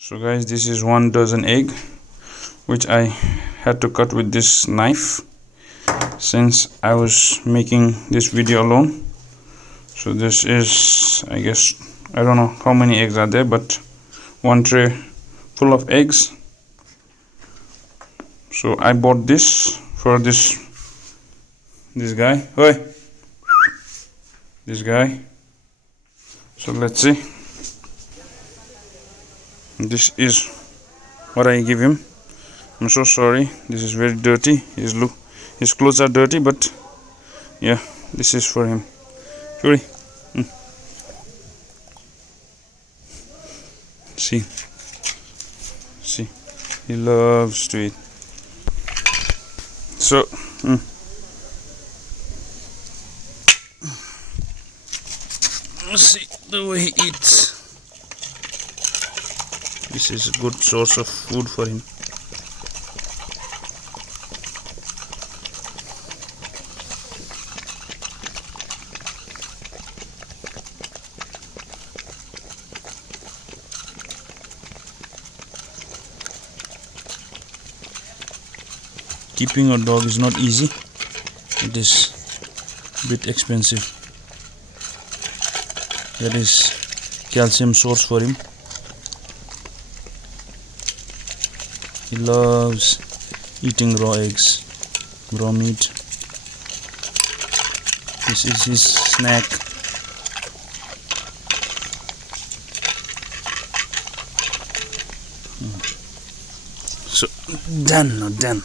So guys, this is 1 dozen egg which I had to cut with this knife since I was making this video alone. So this is, I guess, I don't know how many eggs are there, but one tray full of eggs. So I bought this for this guy. Oi, this guy. So let's see. This is what I give him. I'm so sorry, this is very dirty. His clothes are dirty, but yeah, this is for him. Fury. See, he loves to eat. So see the way he eats. This is a good source of food for him. Keeping a dog is not easy. It is a bit expensive. That is calcium source for him. He loves eating raw eggs, raw meat. This is his snack. So done. Done.